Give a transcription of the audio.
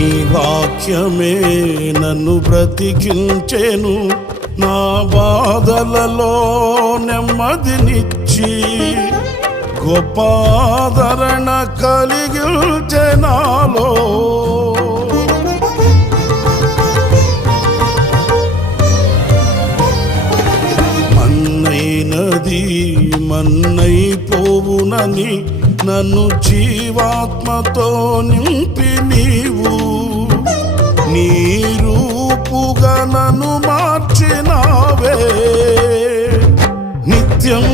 నీ వాక్యమే నన్ను బ్రతికించెను, నా బాధలలో నెమ్మదినిచ్చి గొప్ప ఆదరణ కలిగించె నాలో. మన్నైనది మన్నైపోవునని నన్ను జీవాత్మతో నింపి నీవు నీ రూపుగా నన్ను మార్చినావే. నిత్యం